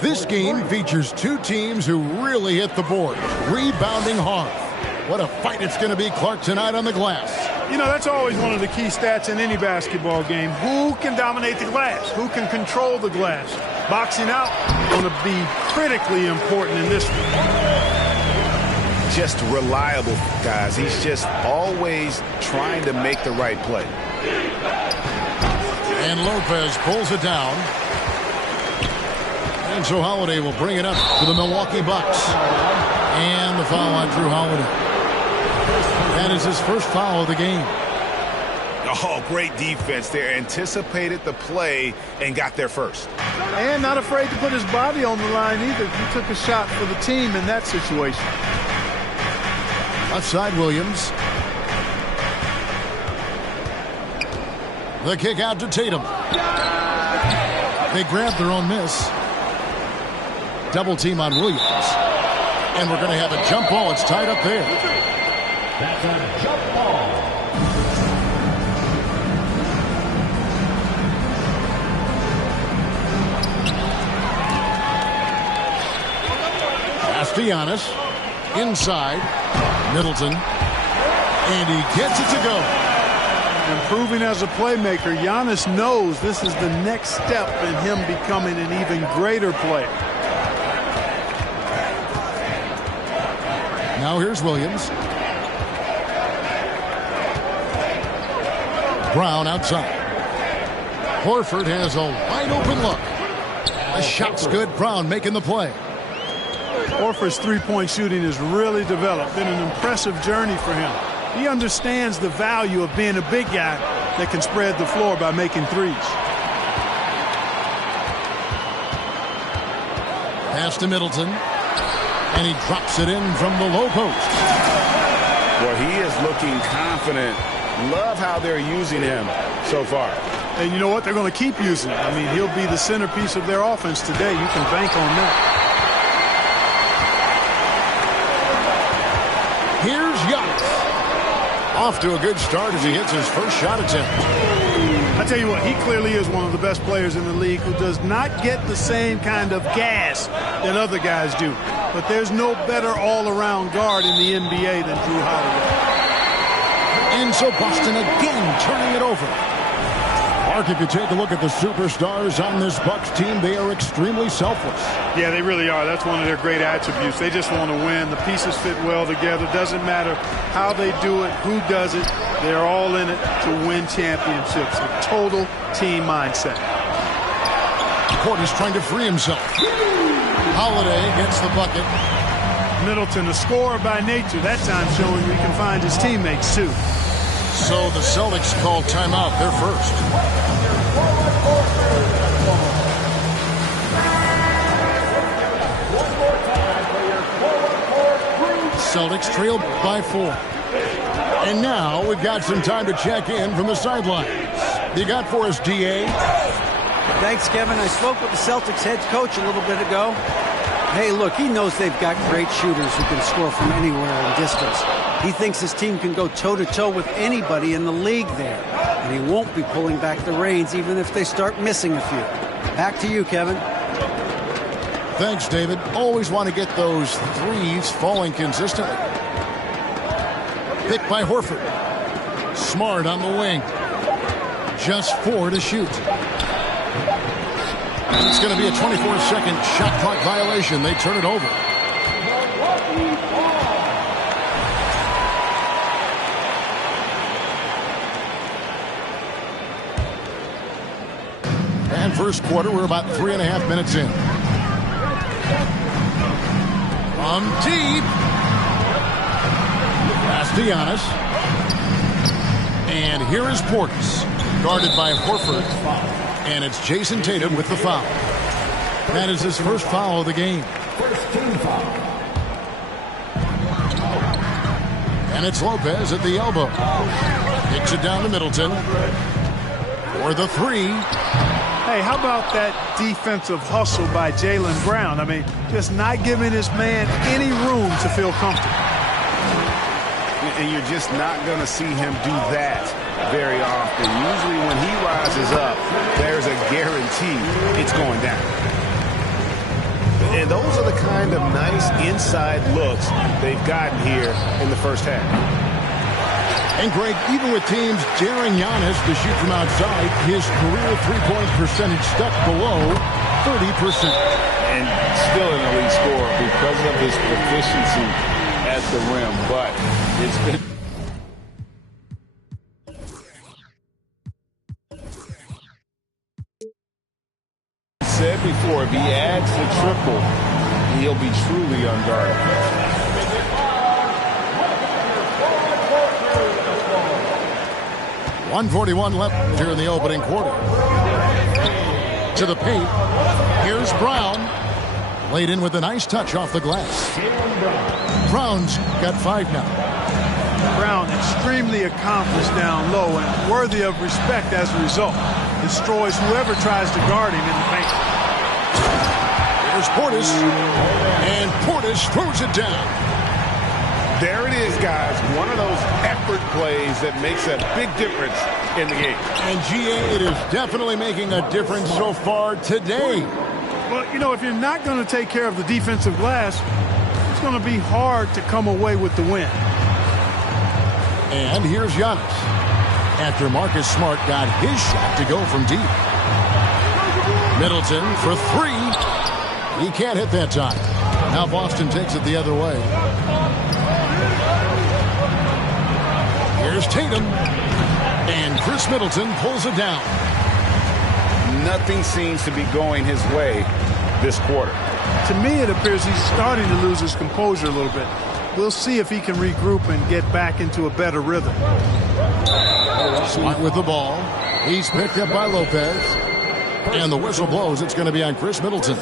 This game features two teams who really hit the board, rebounding hard. What a fight it's going to be, Clark, tonight on the glass. You know, that's always one of the key stats in any basketball game. Who can dominate the glass? Who can control the glass? Boxing out going to be critically important in this one. Just reliable, guys. He's just always trying to make the right play. And Lopez pulls it down. And so Holiday will bring it up to the Milwaukee Bucks. And the foul on Drew Holiday. That is his first foul of the game. Oh, great defense there. Anticipated the play and got there first. And not afraid to put his body on the line either. He took a shot for the team in that situation. Outside Williams. The kick out to Tatum. They grab their own miss. Double team on Williams. And we're going to have a jump ball. It's tied up there. That's a jump ball. Castellanos inside. Middleton. And he gets it to go. Improving as a playmaker, Giannis knows this is the next step in him becoming an even greater player. Now here's Williams. Brown outside. Horford has a wide open look. The shot's good. Brown making the play. Horford's three-point shooting has really developed. Been an impressive journey for him. He understands the value of being a big guy that can spread the floor by making threes. Pass to Middleton. And he drops it in from the low post. Well, he is looking confident. Love how they're using him so far. And you know what? They're going to keep using him. I mean, he'll be the centerpiece of their offense today. You can bank on that. Here's Giannis. Off to a good start as he hits his first shot attempt. I tell you what, he clearly is one of the best players in the league who does not get the same kind of gas that other guys do. But there's no better all-around guard in the NBA than Drew Holiday. And so Boston again turning it over. Mark, if you take a look at the superstars on this Bucks team, they are extremely selfless. Yeah, they really are. That's one of their great attributes. They just want to win. The pieces fit well together. Doesn't matter how they do it, who does it. They're all in it to win championships. A total team mindset. Portis trying to free himself. Holiday gets the bucket. Middleton, a scorer by nature, that time showing he can find his teammates too. So the Celtics call timeout. They're first. Celtics trail by 4. And now we've got some time to check in from the sidelines. You got for us, D.A.? Thanks, Kevin. I spoke with the Celtics head coach a little bit ago. Hey, look, he knows they've got great shooters who can score from anywhere in distance. He thinks his team can go toe-to-toe with anybody in the league there. And he won't be pulling back the reins even if they start missing a few. Back to you, Kevin. Thanks, David. Always want to get those threes falling consistently. Picked by Horford. Smart on the wing. Just 4 to shoot. It's going to be a 24-second shot clock violation. They turn it over. And first quarter, we're about 3.5 minutes in. From deep. Castellanos. And here is Portis. Guarded by Horford. And it's Jason Tatum with the foul. That is his first foul of the game. First team foul. And it's Lopez at the elbow. Kicks it down to Middleton. For the 3. Hey, how about that defensive hustle by Jaylen Brown? I mean, just not giving this man any room to feel comfortable. And you're just not going to see him do that very often. Usually when he rises up, there's a guarantee it's going down. And those are the kind of nice inside looks they've gotten here in the first half. And, Greg, even with teams daring Giannis to shoot from outside, his career three-point percentage stuck below 30%. And still an elite scorer because of his proficiency at the rim. But it's been... said before, if he adds the triple, he'll be truly unguardable. 1:41 left here in the opening quarter. To the paint. Here's Brown. Laid in with a nice touch off the glass. Brown's got 5 now. Brown extremely accomplished down low and worthy of respect as a result. Destroys whoever tries to guard him in the paint. Here's Portis. And Portis throws it down. There it is, guys. One of those effort plays that makes a big difference in the game. And, GA, it is definitely making a difference so far today. Well, you know, if you're not going to take care of the defensive glass, it's going to be hard to come away with the win. And here's Giannis. After Marcus Smart got his shot to go from deep. Middleton for 3. He can't hit that time. Now Boston takes it the other way. Here's Tatum. And Chris Middleton pulls it down. Nothing seems to be going his way this quarter. To me, it appears he's starting to lose his composure a little bit. We'll see if he can regroup and get back into a better rhythm. Smart with the ball. He's picked up by Lopez. And the whistle blows. It's going to be on Chris Middleton.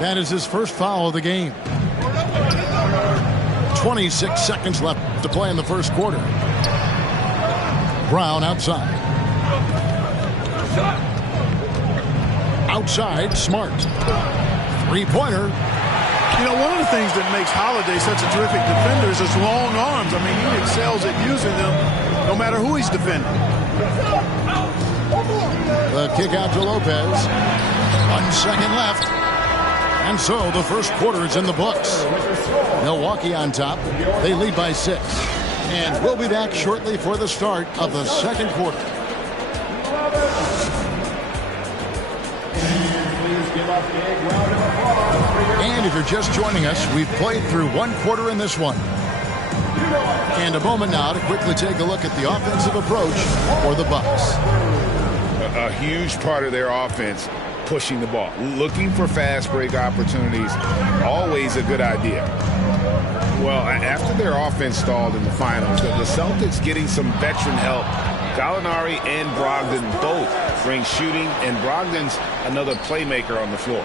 That is his first foul of the game. 26 seconds left to play in the first quarter. Brown outside. Outside, Smart. Three-pointer. You know, one of the things that makes Holiday such a terrific defender is his long arms. I mean, he excels at using them no matter who he's defending. The kick out to Lopez. 1 second left. And so the first quarter is in the books. Milwaukee on top. They lead by 6. And we'll be back shortly for the start of the second quarter. And if you're just joining us, we've played through 1 quarter in this one. And a moment now to quickly take a look at the offensive approach for the Bucks. A huge part of their offense, pushing the ball. Looking for fast break opportunities, always a good idea. Well, after their offense stalled in the finals, the Celtics getting some veteran help. Gallinari and Brogdon both bring shooting, and Brogdon's another playmaker on the floor.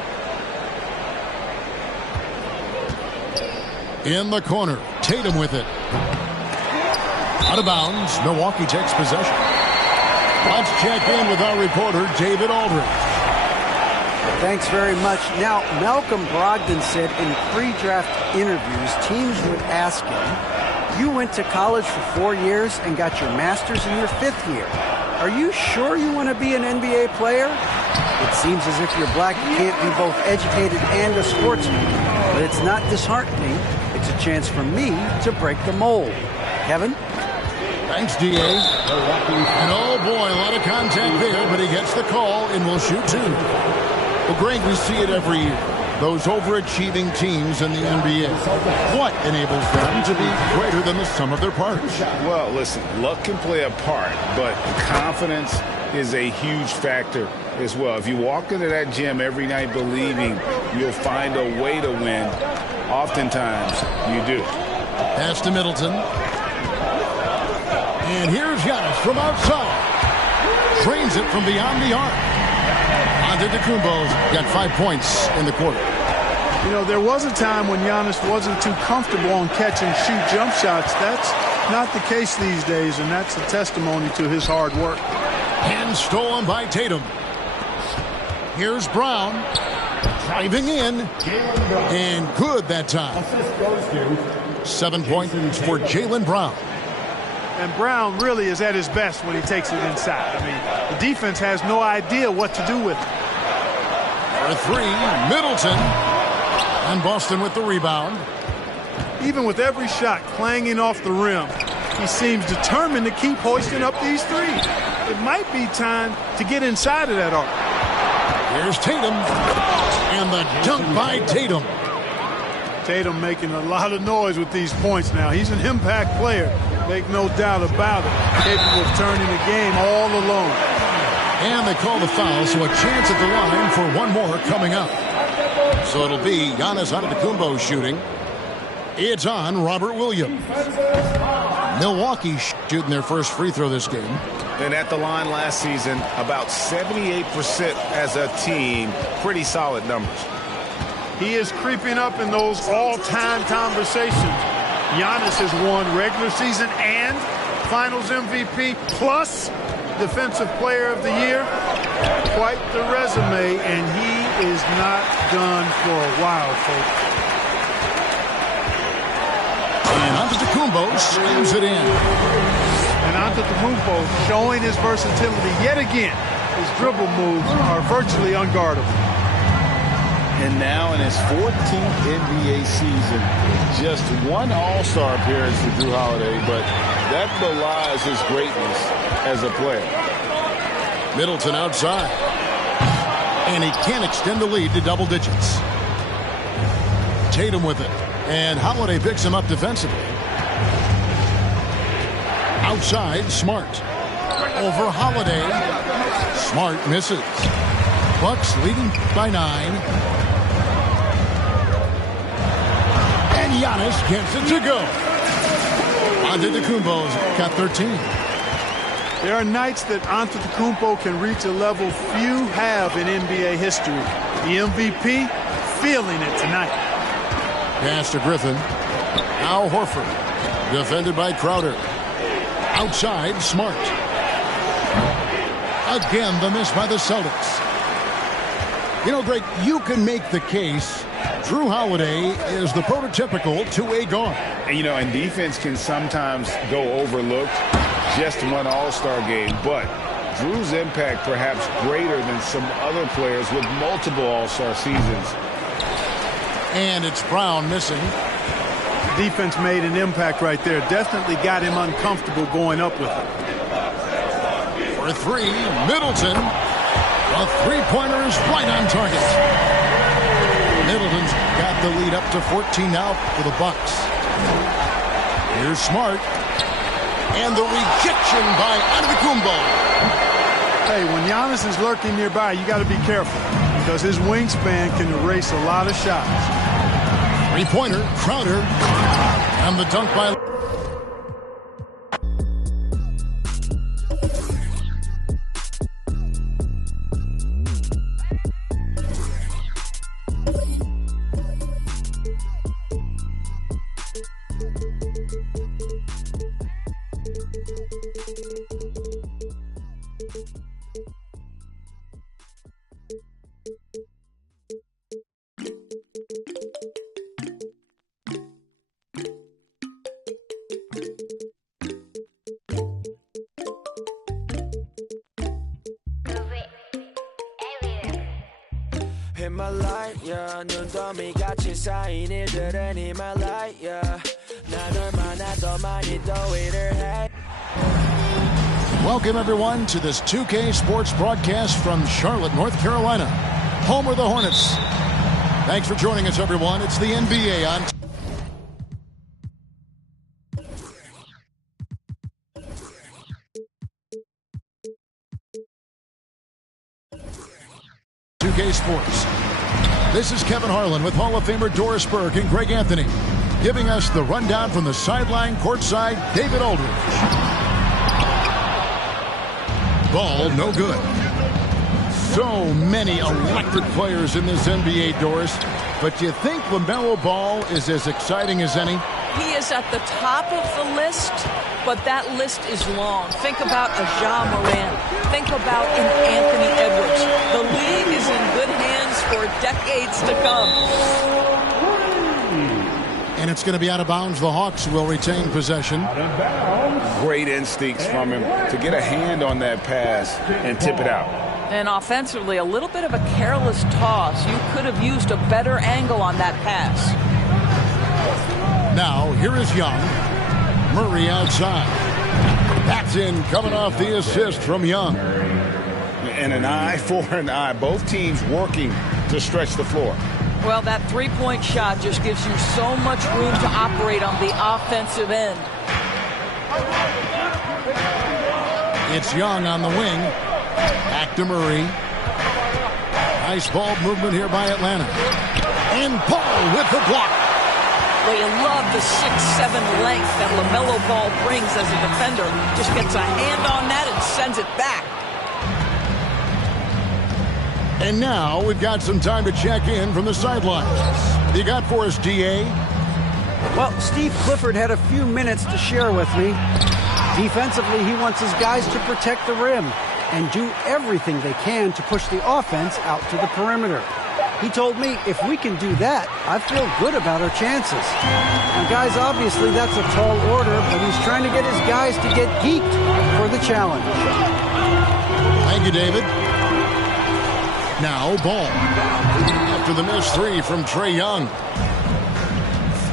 In the corner, Tatum with it. Out of bounds, Milwaukee takes possession. Let's check in with our reporter, David Aldridge. Thanks very much. Now, Malcolm Brogdon said in pre-draft interviews, teams would ask him, you went to college for 4 years and got your master's in your 5th year. Are you sure you want to be an NBA player? It seems as if you're black, you can't be both educated and a sportsman. But it's not disheartening. It's a chance for me to break the mold. Kevin? Thanks, D.A. And oh boy, a lot of contact there, but he gets the call and will shoot 2. Well, Greg, we see it every year. Those overachieving teams in the NBA. What enables them to be greater than the sum of their parts? Well, listen, luck can play a part, but confidence is a huge factor as well. If you walk into that gym every night believing you'll find a way to win, oftentimes you do. Pass to Middleton. And here's Giannis from outside. Trains it from beyond the arc. Antetokounmpo's got 5 points in the quarter. You know, there was a time when Giannis wasn't too comfortable on catch and shoot jump shots. That's not the case these days, and that's a testimony to his hard work. And stolen by Tatum. Here's Brown. Driving in. And good that time. 7 points for Jaylen Brown. And Brown really is at his best when he takes it inside. I mean, the defense has no idea what to do with it. For 3, Middleton. And Boston with the rebound. Even with every shot clanging off the rim, he seems determined to keep hoisting up these threes. It might be time to get inside of that arc. Here's Tatum. And the dunk by Tatum. Tatum making a lot of noise with these points now. He's an impact player. Make no doubt about it. Capable of turning the game all alone. And they call the foul, so a chance at the line for one more coming up. So it'll be Giannis Antetokounmpo shooting. It's on Robert Williams. Milwaukee shooting their first free throw this game. And at the line last season, about 78% as a team. Pretty solid numbers. He is creeping up in those all-time conversations. Giannis has won regular season and Finals MVP plus Defensive Player of the Year. Quite the resume, and he is not done for a while, folks. And Antetokounmpo slams it in. And Antetokounmpo showing his versatility yet again. His dribble moves are virtually unguardable. And now in his 14th NBA season, just one All-Star appearance for Jrue Holiday, but that belies his greatness as a player. Middleton outside. And he can't extend the lead to double digits. Tatum with it. And Holiday picks him up defensively. Outside, Smart. Over Holiday. Smart misses. Bucks leading by 9. And Giannis gets it to go. Antetokounmpo's got 13. There are nights that Antetokounmpo can reach a level few have in NBA history. The MVP feeling it tonight. Pass to Griffin. Al Horford. Defended by Crowder. Outside, Smart. Again, the miss by the Celtics. You know, Greg, you can make the case Jrue Holiday is the prototypical two-way guard. And, you know, and defense can sometimes go overlooked. Just one All-Star game, but Jrue's impact perhaps greater than some other players with multiple All-Star seasons. And it's Brown missing. Defense made an impact right there. Definitely got him uncomfortable going up with it. For three, Middleton. The three-pointer is right on target. Middleton's got the lead up to 14 now for the Bucks. Here's Smart. And the rejection by Antetokounmpo. Hey, when Giannis is lurking nearby, you got to be careful because his wingspan can erase a lot of shots. Three-pointer, Crowder. And the dunk by... In my life, yeah, 눈더미 같이 쌓인 일들은 in my life, yeah. 난 얼마나 더 많이 더 일을 해. Welcome, everyone, to this 2K Sports broadcast from Charlotte, North Carolina, home of the Hornets. Thanks for joining us, everyone. It's the NBA on 2K Sports. This is Kevin Harlan with Hall of Famer Doris Burke and Greg Anthony, giving us the rundown from the sideline courtside, David Aldridge. Ball no good. So many electric players in this NBA, Doris. But do you think LaMelo Ball is as exciting as any? He is at the top of the list, but that list is long. Think about a Ja Morant. Think about an Anthony Edwards. The league is in good hands for decades to come. And it's going to be out of bounds. The Hawks will retain possession. Great instincts from him to get a hand on that pass and tip it out. And offensively, a little bit of a careless toss. You could have used a better angle on that pass. Now, here is Young. Murray outside. That's in, coming off the assist from Young. And an eye for an eye. Both teams working to stretch the floor. Well, that three-point shot just gives you so much room to operate on the offensive end. It's Young on the wing. Back to Murray. Nice ball movement here by Atlanta. And Paul with the block. Well, you love the 6'7" length that LaMelo Ball brings as a defender. Just gets a hand on that and sends it back. And now we've got some time to check in from the sidelines. You got for us, DA? Well, Steve Clifford had a few minutes to share with me. Defensively, he wants his guys to protect the rim and do everything they can to push the offense out to the perimeter. He told me if we can do that, I feel good about our chances. Now, guys, obviously that's a tall order, but he's trying to get his guys to get geeked for the challenge. Thank you, David. Now, Ball. After the missed three from Trae Young.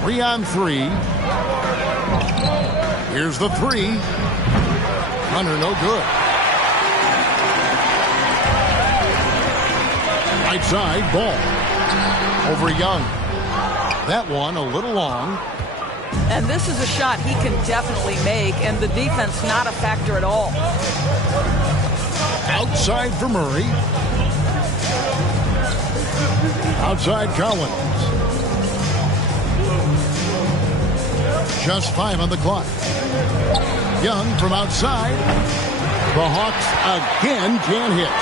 3 on 3. Here's the three. Hunter, no good. Right side, Ball. Over Young. That one a little long. And this is a shot he can definitely make, and the defense not a factor at all. Outside for Murray. Outside Collins. Just 5 on the clock. Young from outside. The Hawks again can't hit.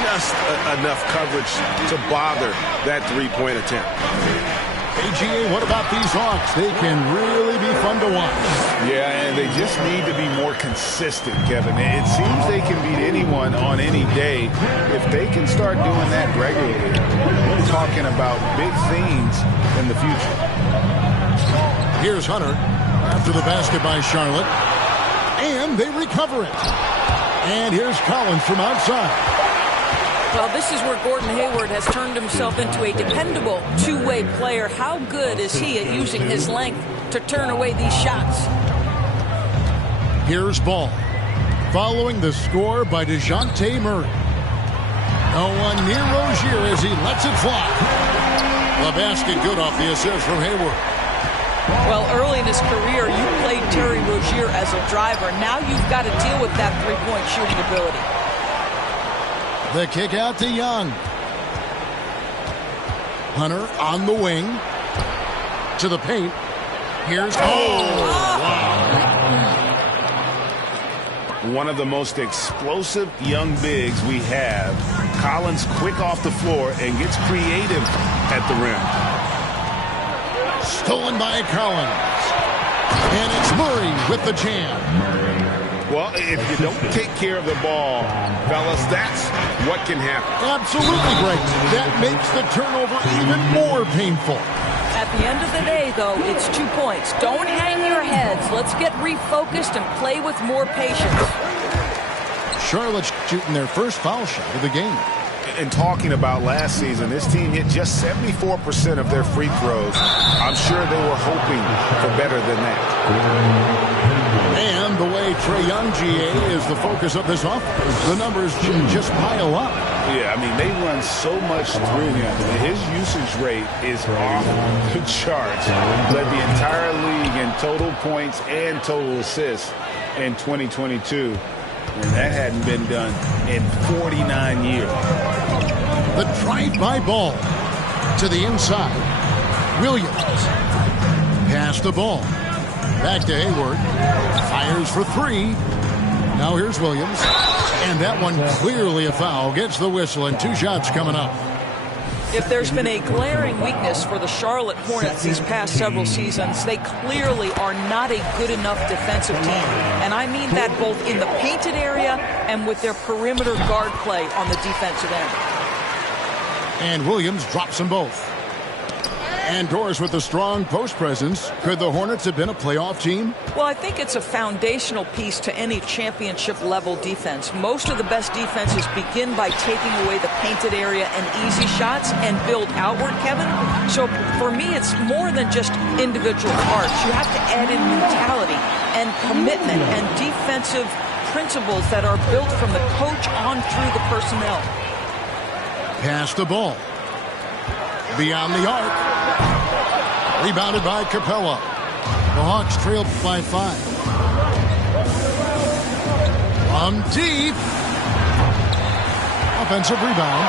Just enough coverage to bother that three-point attempt. AGA, what about these Hawks? They can really be fun to watch. Yeah, and they just need to be more consistent, Kevin. It seems they can beat anyone on any day. If they can start doing that regularly, we're talking about big things in the future. Here's Hunter after the basket by Charlotte. And they recover it. And here's Collins from outside. Well, this is where Gordon Hayward has turned himself into a dependable two-way player. How good is he at using his length to turn away these shots? Here's Ball. Following the score by DeJounte Murray. No one near Rozier as he lets it fly. The basket good off the assist from Hayward. Well, early in his career, you played Terry Rozier as a driver. Now you've got to deal with that three-point shooting ability. The kick out to Young. Hunter on the wing. To the paint. Here's... One of the most explosive young bigs we have. Collins quick off the floor and gets creative at the rim. Stolen by Collins. And it's Murray with the jam. Well, if you don't take care of the ball, fellas, that's what can happen. Absolutely, Greg. That makes the turnover even more painful. At the end of the day, though, it's 2 points. Don't hang your heads. Let's get refocused and play with more patience. Charlotte's shooting their first foul shot of the game. And talking about last season, this team hit just 74% of their free throws. I'm sure they were hoping for better than that. And the way Trae Young, GA, is the focus of this offense, the numbers just pile up. Yeah, I mean, they run so much through him. His usage rate is off the charts. Led the entire league in total points and total assists in 2022. And that hadn't been done in 49 years. The drive-by Ball to the inside. Williams. Pass the ball. Back to Hayward. Fires for three. Now here's Williams. And that one clearly a foul. Gets the whistle and 2 shots coming up. If there's been a glaring weakness for the Charlotte Hornets these past several seasons, they clearly are not a good enough defensive team. And I mean that both in the painted area and with their perimeter guard play on the defensive end. And Williams drops them both. And Doris with a strong post presence. Could the Hornets have been a playoff team? Well, I think it's a foundational piece to any championship level defense. Most of the best defenses begin by taking away the painted area and easy shots and build outward, Kevin. So for me, it's more than just individual parts. You have to add in mentality and commitment and defensive principles that are built from the coach on through the personnel. Pass the ball. Beyond the arc. Rebounded by Capella. The Hawks trailed by 5. From deep. Offensive rebound.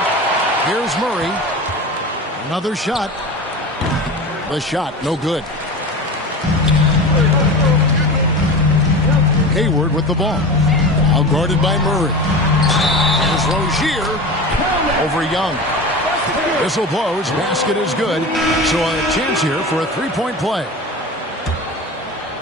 Here's Murray. Another shot. The shot, no good. Hayward with the ball. Now guarded by Murray. Here's Rozier over Young. Whistle blows. Basket is good. So a chance here for a three-point play.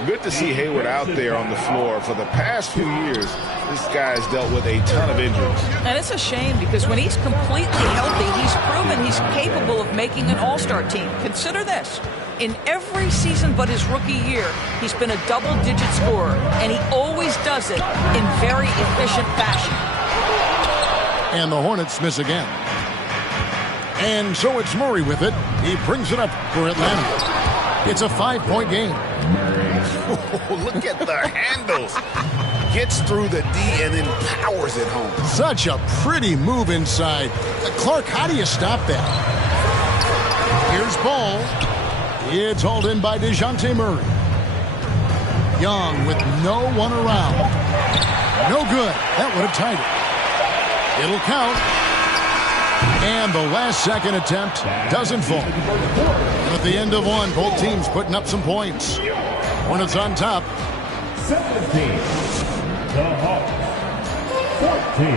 Good to see Hayward out there on the floor. For the past few years, this guy's dealt with a ton of injuries. And it's a shame because when he's completely healthy, he's proven he's capable of making an all-star team. Consider this. In every season but his rookie year, he's been a double-digit scorer, and he always does it in very efficient fashion. And the Hornets miss again. And so it's Murray with it. He brings it up for Atlanta. It's a 5-point game. Oh, look at the handles. Gets through the D and then powers it home. Such a pretty move inside. Clark, how do you stop that? Here's Ball. It's hauled in by DeJounte Murray. Young with no one around. No good. That would have tied it. It'll count. And the last second attempt doesn't fall. And at the end of one, both teams putting up some points. Hornets on top. 17. The Hawks. 14.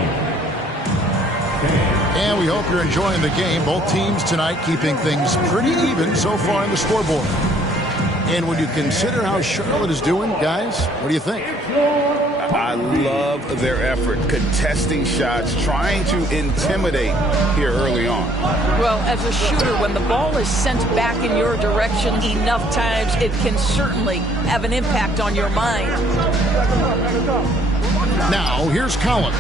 And we hope you're enjoying the game. Both teams tonight keeping things pretty even so far on the scoreboard. And when you consider how Charlotte is doing, guys, what do you think? I love their effort, contesting shots, trying to intimidate here early on. Well, as a shooter, when the ball is sent back in your direction enough times, it can certainly have an impact on your mind. Now, here's Collins.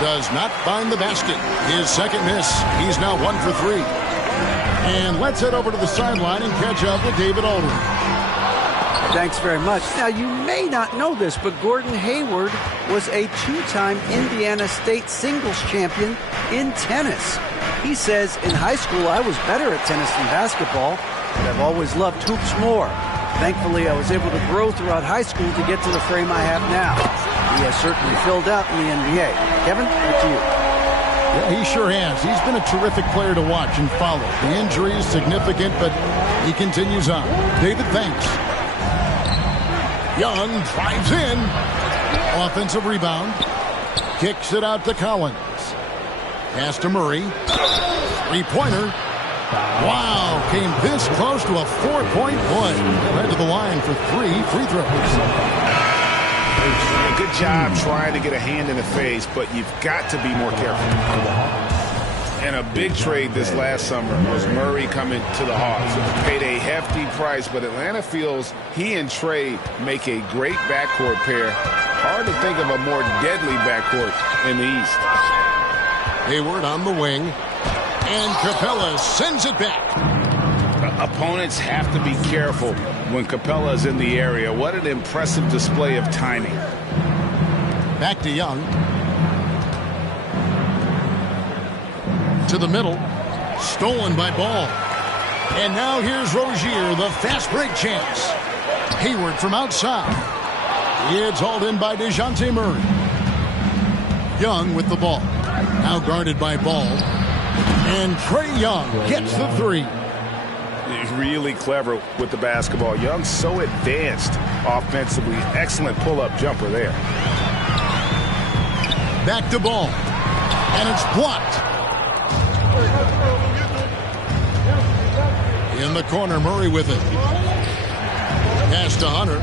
Does not find the basket. His second miss. He's now 1 for 3. And let's head over to the sideline and catch up with David Aldridge. Thanks very much. Now, you may not know this, but Gordon Hayward was a 2-time Indiana State singles champion in tennis. He says, in high school, I was better at tennis than basketball, but I've always loved hoops more. Thankfully, I was able to grow throughout high school to get to the frame I have now. He has certainly filled out in the NBA. Kevin, back to you. Yeah, he sure has. He's been a terrific player to watch and follow. The injury is significant, but he continues on. David, thanks. Young drives in. Offensive rebound. Kicks it out to Collins. Pass to Murray. Three-pointer. Wow, came this close to a 4-point play. Led to the line for 3 free throws. Good job trying to get a hand in the face, but you've got to be more careful. And a big trade this last summer was Murray coming to the Hawks. Paid a hefty price, but Atlanta feels he and Trey make a great backcourt pair. Hard to think of a more deadly backcourt in the East. Hayward on the wing. And Capella sends it back. Opponents have to be careful when Capella is in the area. What an impressive display of timing. Back to Young. To the middle. Stolen by Ball. And now here's Rozier, the fast break chance. Hayward from outside. It's hauled in by DeJounte Murray. Young with the ball. Now guarded by Ball. And Trae Young gets the 3. He's really clever with the basketball. Young's so advanced offensively. Excellent pull-up jumper there. Back to Ball. And it's blocked. In the corner, Murray with it. Pass to Hunter.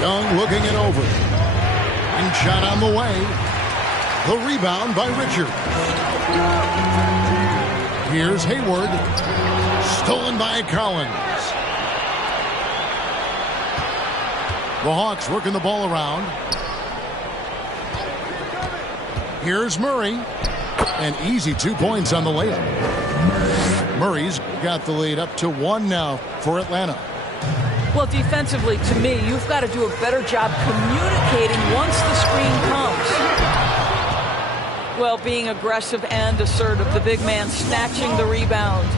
Young looking it over. And shot on the way. The rebound by Richard. Here's Hayward. Stolen by Collins. The Hawks working the ball around. Here's Murray. An easy 2 points on the layup. Murray's got the lead up to 1 now for Atlanta. Well, defensively, to me, you've got to do a better job communicating once the screen comes. Well, being aggressive and assertive. The big man snatching the rebound.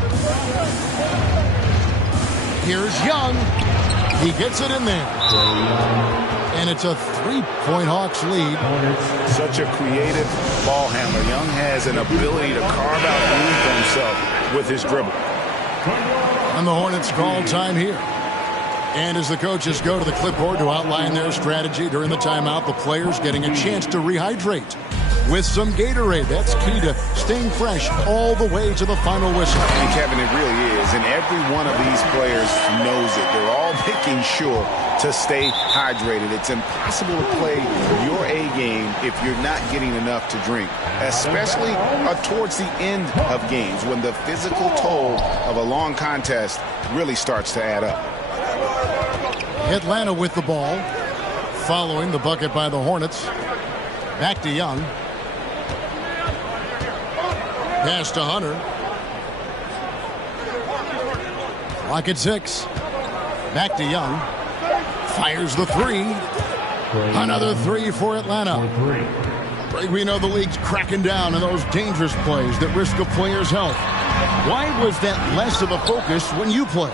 Here's Young. He gets it in there. And it's a 3-point Hawks lead. Such a creative ball handler. Young has an ability to carve out room for himself with his dribble. And the Hornets call time here. And as the coaches go to the clipboard to outline their strategy during the timeout, the players getting a chance to rehydrate with some Gatorade. That's key to staying fresh all the way to the final whistle. And Kevin, it really is. And every one of these players knows it. They're all making sure to stay hydrated. It's impossible to play your A game if you're not getting enough to drink, especially towards the end of games when the physical toll of a long contest really starts to add up. Atlanta with the ball, following the bucket by the Hornets. Back to Young. Pass to Hunter. Clock at 6. Back to Young. Fires the 3. Another 3 for Atlanta. We know the league's cracking down on those dangerous plays that risk a player's health. Why was that less of a focus when you play?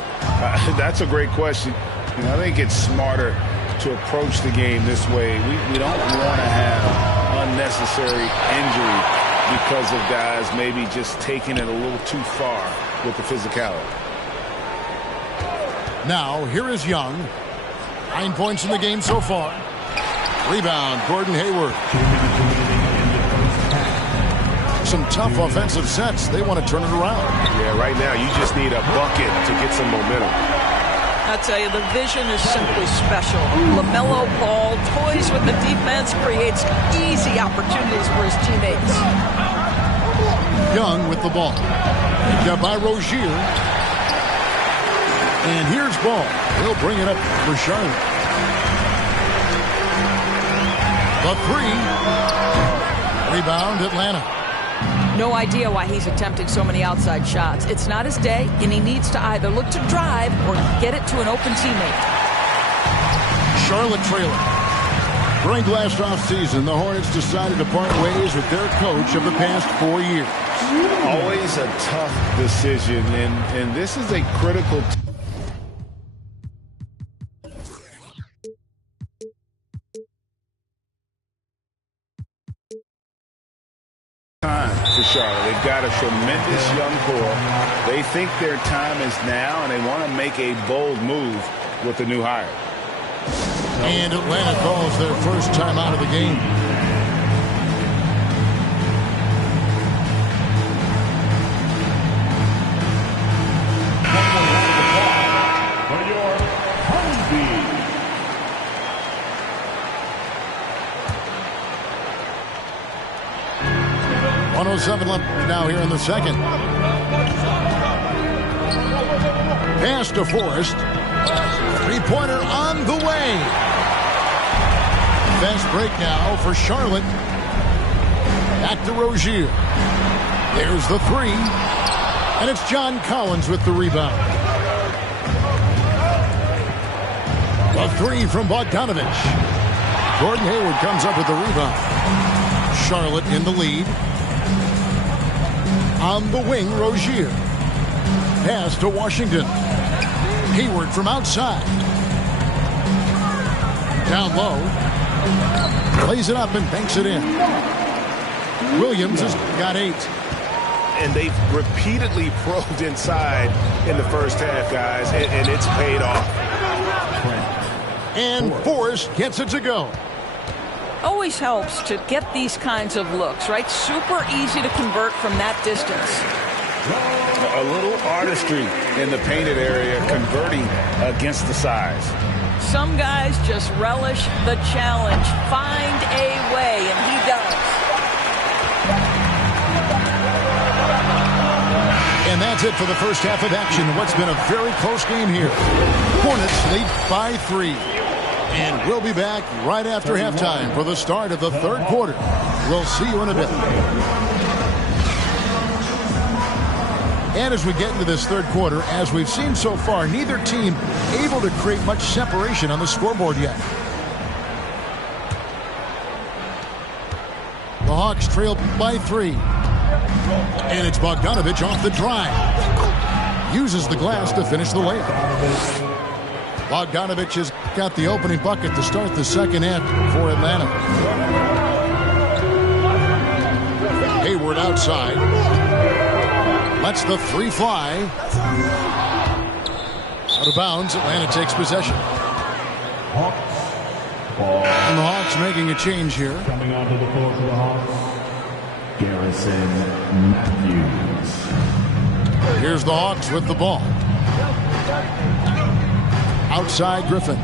That's a great question. I think it's smarter to approach the game this way. We don't want to have unnecessary injury because of guys maybe just taking it a little too far with the physicality. Now, here is Young. 9 points in the game so far. Rebound, Gordon Hayward. Some tough offensive sets. They want to turn it around. Yeah, right now you just need a bucket to get some momentum. I tell you, the vision is simply special. LaMelo Ball toys with the defense, creates easy opportunities for his teammates. Young with the ball. Got by Rozier. And here's Ball. He'll bring it up for Charlotte. The 3. Rebound, Atlanta. No idea why he's attempting so many outside shots. It's not his day, and he needs to either look to drive or get it to an open teammate. Charlotte trailing. During last offseason, the Hornets decided to part ways with their coach of the past 4 years. Always a tough decision, and this is a critical time for Charlotte. They've got a tremendous young core. They think their time is now, and they want to make a bold move with the new hire. And Atlanta calls their first time out of the game. For your home team. 107 left now here in the second. Pass to Forrest. Three-pointer on the way. Fast break now for Charlotte. Back to Rozier. There's the 3. And it's John Collins with the rebound. The 3 from Bogdanovich. Gordon Hayward comes up with the rebound. Charlotte in the lead. On the wing, Rozier. Pass to Washington. Hayward from outside. Down low. Plays it up and banks it in. Williams has got 8. And they've repeatedly probed inside in the first half, guys, and it's paid off. And Forrest gets it to go. Always helps to get these kinds of looks, right? Super easy to convert from that distance. A little artistry in the painted area, converting against the size. Some guys just relish the challenge. Find a way, and he does. that's it for the first half of action. What's been a very close game here. Hornets lead by 3. And we'll be back right after halftime for the start of the third quarter. We'll see you in a bit. And as we get into this third quarter, as we've seen so far, neither team able to create much separation on the scoreboard yet. The Hawks trail by 3. And it's Bogdanovich off the drive. Uses the glass to finish the layup. Bogdanovich has got the opening bucket to start the second half for Atlanta. Hayward outside. Lets the 3 fly. Out of bounds. Atlanta takes possession. And the Hawks making a change here. Coming onto the floor for the Hawks, Garrison Matthews. Here's the Hawks with the ball. Outside Griffin.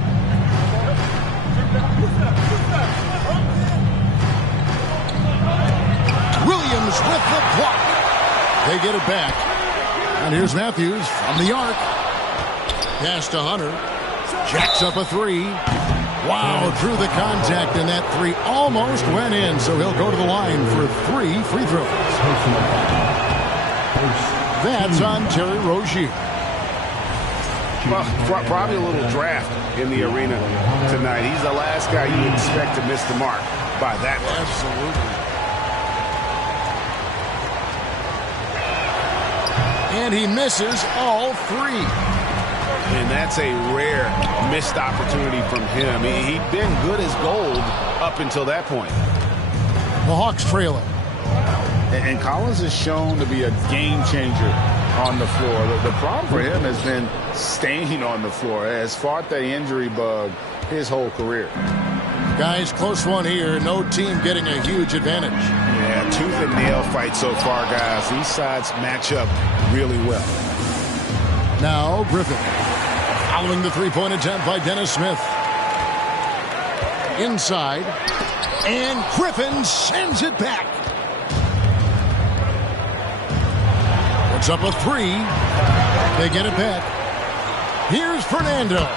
Williams with the block. They get it back. And here's Matthews from the arc. Pass to Hunter. Jacks up a 3. Wow, through the contact, and that 3 almost went in, so he'll go to the line for 3 free throws. That's on Terry Rozier. Well, probably a little draft in the arena tonight. He's the last guy you expect to miss the mark by that much. Absolutely. And he misses all 3. And that's a rare missed opportunity from him. He'd been good as gold up until that point. The Hawks trail it. And Collins is shown to be a game changer on the floor. The problem for him has been staying on the floor. Has fought the injury bug his whole career. Guys, close one here. No team getting a huge advantage. Yeah, tooth and nail fight so far, guys. These sides match up really well. Now Griffin. Following the 3-point attempt by Dennis Smith. Inside. And Griffin sends it back. Puts up a 3. They get it back. Here's Fernando.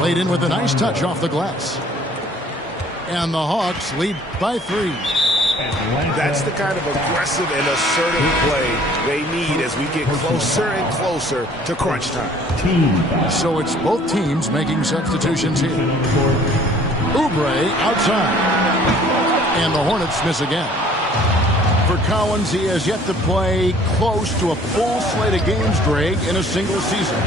Laid in with a nice touch off the glass. And the Hawks lead by 3. That's the kind of aggressive and assertive play they need as we get closer and closer to crunch time. So it's both teams making substitutions here. Oubre outside. And the Hornets miss again. For Collins, he has yet to play close to a full slate of games, Greg, in a single season.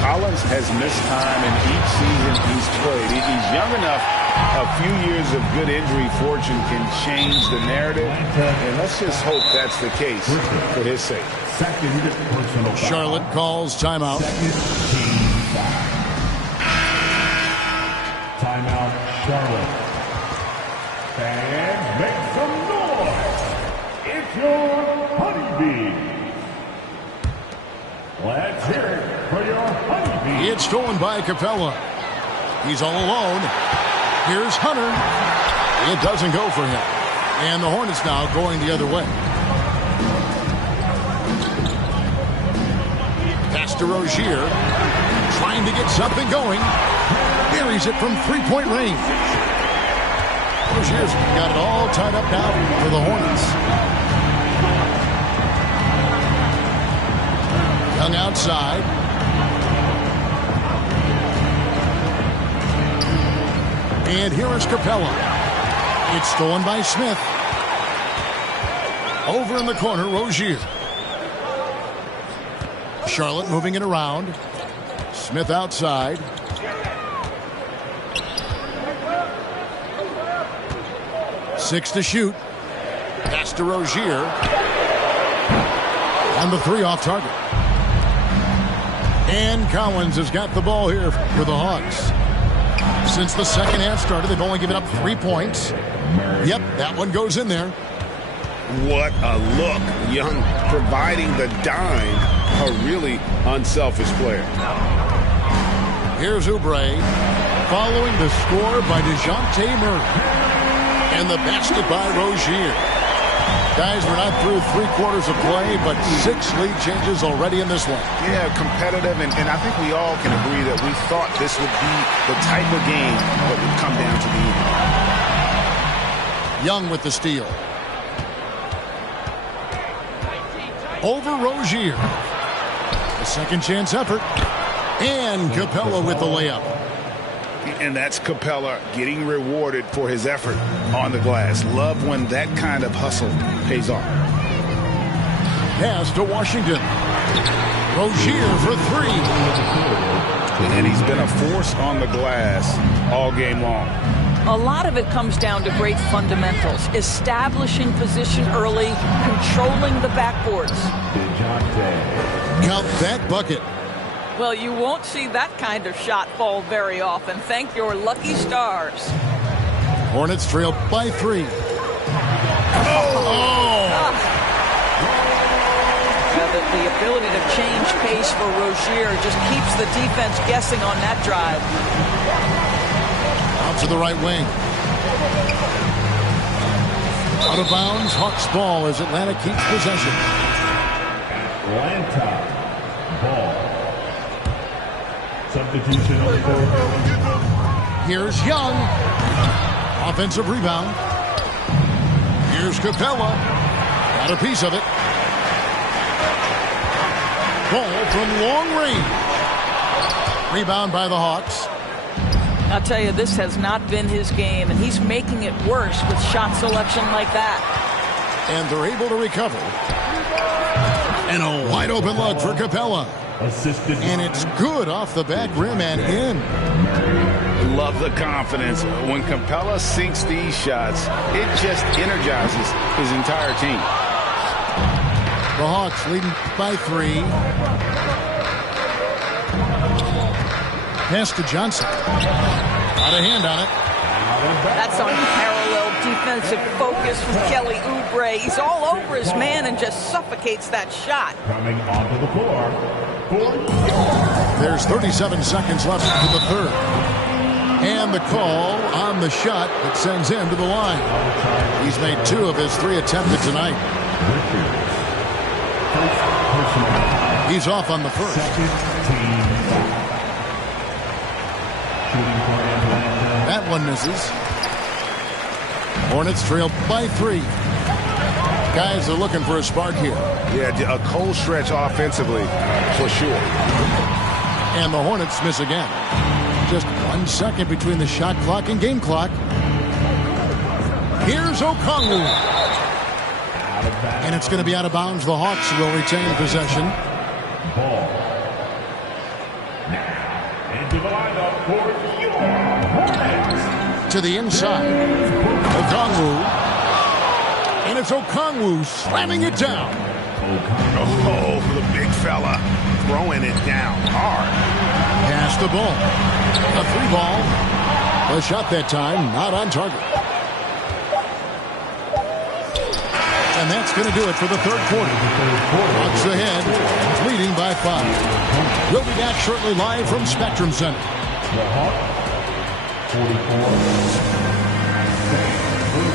Collins has missed time in each season he's played. He's young enough. A few years of good injury fortune can change the narrative, and let's just hope that's the case for his sake. Charlotte calls timeout. Timeout, Charlotte. And make some noise. It's your Honeybees. Let's hear it for your Honeybees. It's stolen by Capella. He's all alone. Here's Hunter. It doesn't go for him. And the Hornets now going the other way. Pass to Rozier. Trying to get something going. Buries it from 3-point range. Rozier's got it all tied up now for the Hornets. Young outside. And here is Capella. It's stolen by Smith. Over in the corner, Rozier. Charlotte moving it around. Smith outside. Six to shoot. Pass to Rozier. And the 3 off target. And Collins has got the ball here for the Hawks. Since the second half started, they've only given up 3 points. Yep, that one goes in there. What a look. Young providing the dime. A really unselfish player. Here's Oubre. Following the score by DeJounte Murray. And the basket by Rozier. Guys, we're not through 3 quarters of play, but 6 lead changes already in this one. Yeah, competitive, and I think we all can agree that we thought this would be the type of game that would come down to the end. Young with the steal. Over Rozier. A second chance effort. And Capella with the layup. And that's Capella getting rewarded for his effort on the glass. Love when that kind of hustle pays off. Pass to Washington. Rozier for 3. And he's been a force on the glass all game long. A lot of it comes down to great fundamentals. Establishing position early, controlling the backboards. Count that bucket. Well, you won't see that kind of shot fall very often. Thank your lucky stars. Hornets trail by 3. The ability to change pace for Rozier just keeps the defense guessing on that drive. Out to the right wing. Out of bounds, Hawks ball as Atlanta keeps possession. Atlanta ball. Substitution on the court. Here's Young. Offensive rebound. Here's Capella. Got a piece of it. Ball from long range. Rebound by the Hawks. I'll tell you, this has not been his game, and he's making it worse with shot selection like that. And they're able to recover. And a wide open look for Capella. Assisted. And it's good off the back rim and in. Love the confidence. When Capella sinks these shots, it just energizes his entire team. The Hawks leading by 3. Pass to Johnson. Out of hand on it. That's unparalleled defensive focus from Kelly Oubre. He's all over his man and just suffocates that shot. Coming onto the floor. There's 37 seconds left to the third. And the call on the shot that sends him to the line. He's made 2 of his 3 attempted tonight. He's off on the first. That one misses. Hornets trail by 3. Guys are looking for a spark here. Yeah, a cold stretch offensively, for sure. And the Hornets miss again. Just 1 second between the shot clock and game clock. Here's Okongwu. And it's going to be out of bounds. The Hawks will retain possession. Ball. Into the lineup for your Hornets. To the inside. Okongwu. And it's Okongwu slamming it down. Oh, the big fella throwing it down hard. Pass the ball. A 3 ball. A shot that time, not on target. And that's going to do it for the third quarter. Hawks ahead, leading by 5. We'll be back shortly live from Spectrum Center. The Hawks, 44.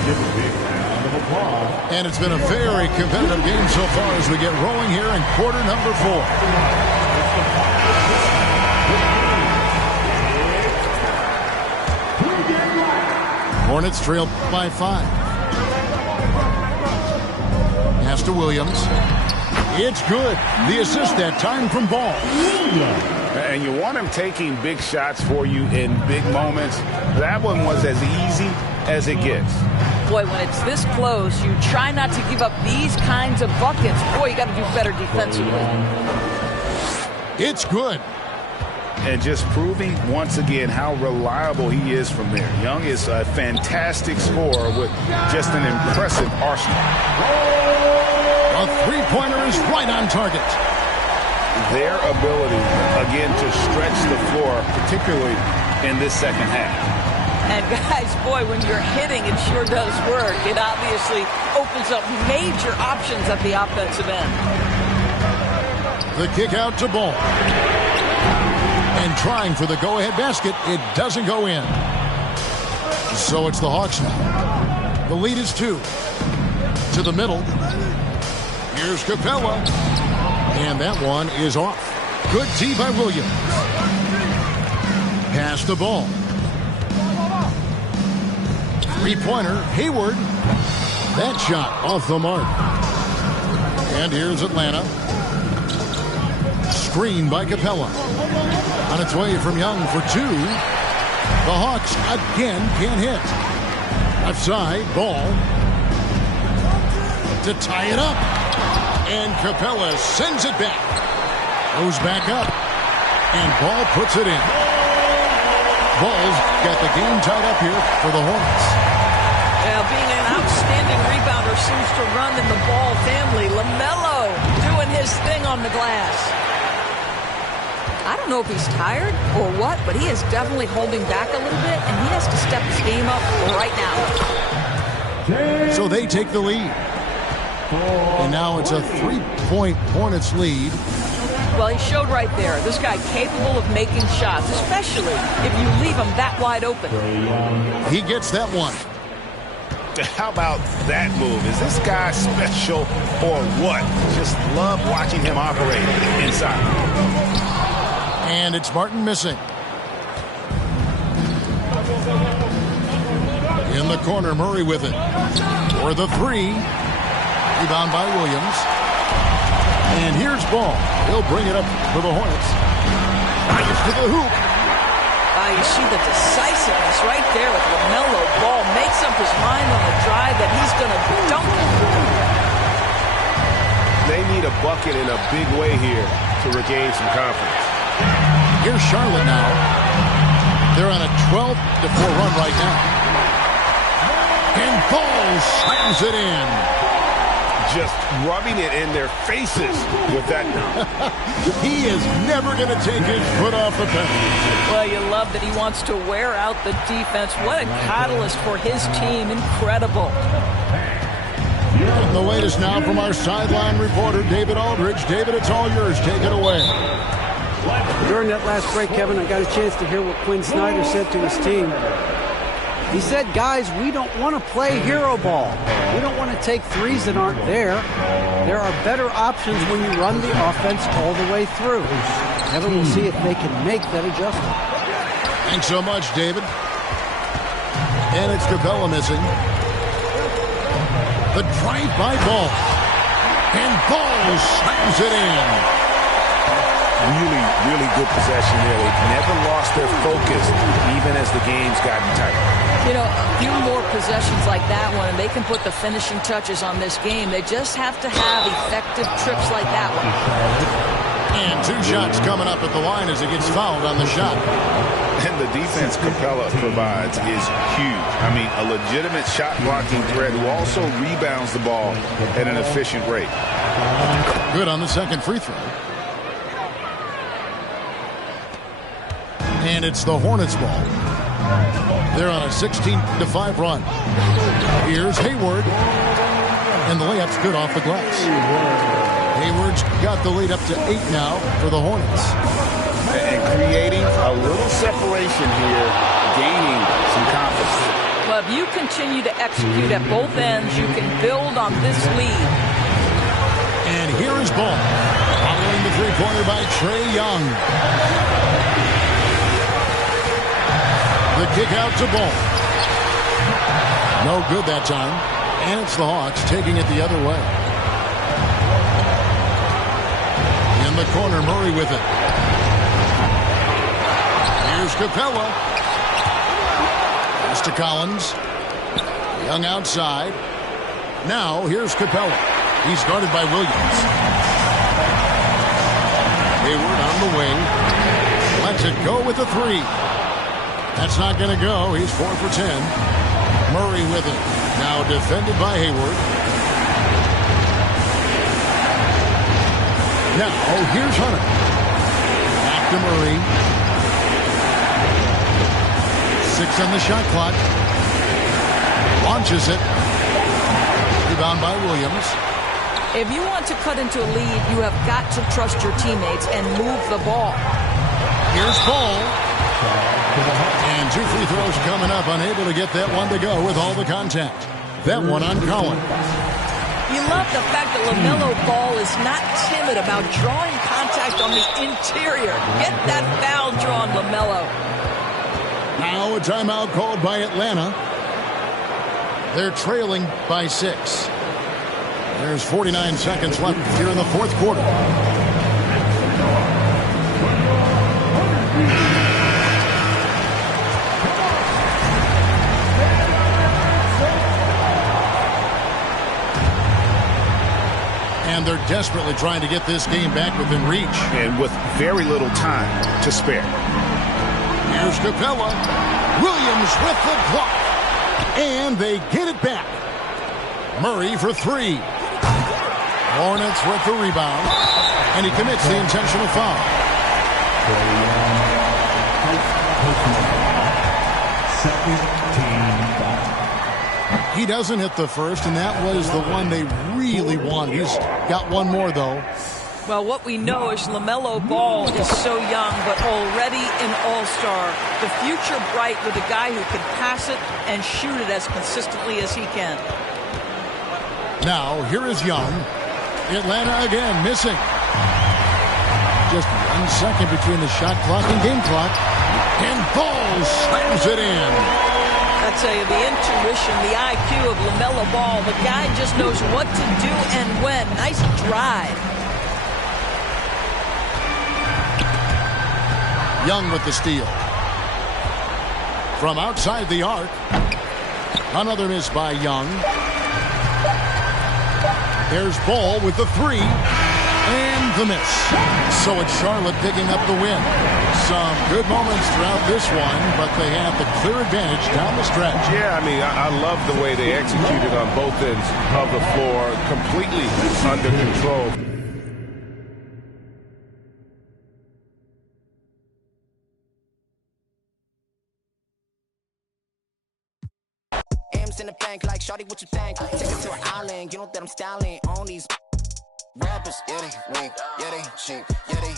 Give a big round of applause. And it's been a very competitive game so far as we get rolling here in quarter number 4. Hornets trail by 5. Pass to Williams. It's good. The assist that time from Ball. And you want him taking big shots for you in big moments. That one was as easy as it gets. Boy, when it's this close, you try not to give up these kinds of buckets. Boy, you got to do better defensively. It's good. And just proving once again how reliable he is from there. Young is a fantastic scorer with just an impressive arsenal. A 3-pointer is right on target. Their ability, again, to stretch the floor, particularly in this second half. And guys, boy, when you're hitting, it sure does work. It obviously opens up major options at the offensive end. The kick out to Ball. And trying for the go-ahead basket, it doesn't go in. So it's the Hawks now. The lead is 2. to the middle. Here's Capella. And that one is off. Good D by Williams. Pass the ball. Three-pointer, Hayward. That shot off the mark. And here's Atlanta. Screen by Capella. On its way from Young for two. The Hawks again can't hit. Left side, Ball. To tie it up. And Capella sends it back. Goes back up. And Ball puts it in. Ball's got the game tied up here for the Hornets. Yeah, being an outstanding rebounder seems to run in the Ball family. LaMelo doing his thing on the glass. I don't know if he's tired or what, but he is definitely holding back a little bit, and he has to step his game up right now. So they take the lead. And now it's a 3-point Hornets lead. Well, he showed right there. This guy capable of making shots, especially if you leave him that wide open. He gets that one. How about that move? Is this guy special or what? Just love watching him operate inside. And it's Martin missing. In the corner, Murray with it. For the three. Rebound by Williams. And here's Ball. He'll bring it up for the Hornets. Nice to the hoop. You see the decisiveness right there with LaMelo. Ball makes up his mind on the drive that he's going to dunk it. They need a bucket in a big way here to regain some confidence. Here's Charlotte now. They're on a 12-4 run right now. And Ball slams it in. Just rubbing it in their faces with that. He is never going to take his foot off the pedal. Well, you love that he wants to wear out the defense. What a catalyst for his team. Incredible. And the latest now from our sideline reporter, David Aldridge. David, it's all yours. Take it away. During that last break, Kevin, I got a chance to hear what Quinn Snyder said to his team. He said, guys, we don't want to play hero ball. We don't want to take threes that aren't there. There are better options when you run the offense all the way through. Kevin, we'll see if they can make that adjustment. Thanks so much, David. And it's Capella missing. The drive-by Ball. And Ball slams it in. Really, really good possession there. They've never lost their focus, even as the game's gotten tight. You know, a few more possessions like that one, and they can put the finishing touches on this game. They just have to have effective trips like that one. And two shots coming up at the line as he gets fouled on the shot. And the defense Capella provides is huge. I mean, a legitimate shot-blocking threat who also rebounds the ball at an efficient rate. Good on the second free throw. And it's the Hornets ball. They're on a 16-5 run. Here's Hayward. And the layup's good off the glass. Hayward's got the lead up to 8 now for the Hornets. And creating a little separation here, gaining some confidence. Well, if you continue to execute at both ends, you can build on this lead. And here is Ball. Following the three-pointer by Trae Young. The kick out to Ball. No good that time. And it's the Hawks taking it the other way. In the corner, Murray with it. Here's Capella. Pass to Collins. Young outside. Now, here's Capella. He's guarded by Williams. Hayward on the wing. Lets it go with the three. That's not going to go. He's 4 for 10. Murray with it. Now defended by Hayward. Now, here's Hunter. Back to Murray. 6 on the shot clock. Launches it. Rebound by Williams. If you want to cut into a lead, you have got to trust your teammates and move the ball. Here's Ball. And 2 free throws coming up. Unable to get that one to go with all the contact. That one on Collins. You love the fact that LaMelo Ball is not timid about drawing contact on the interior. Get that foul drawn, LaMelo. Now a timeout called by Atlanta. They're trailing by 6. There's 49 seconds left here in the fourth quarter. And they're desperately trying to get this game back within reach. And with very little time to spare. Here's Capella. Williams with the block. And they get it back. Murray for 3. Hornets with the rebound. And he commits the intentional foul. He doesn't hit the first, and that was the one they really wanted. He's got one more, though. Well, what we know is LaMelo Ball is so young, but already an all-star. The future bright with a guy who can pass it and shoot it as consistently as he can. Now, here is Young. Atlanta again missing. Just 1 second between the shot clock and game clock. And Ball slams it in. I tell you, the intuition, the IQ of LaMelo Ball, the guy just knows what to do and when. Nice drive. Young with the steal. From outside the arc. Another miss by Young. There's Ball with the 3. And the miss. So it's Charlotte picking up the win. Some good moments throughout this one, but they have the clear advantage down the stretch. Yeah, I mean, I love the way they executed on both ends of the floor. Completely under control. In the bank, like shawty, what you think? Take it to an island, you know that I'm styling on these rappers. Yeah, they weak, yeah, they cheap, yeah, they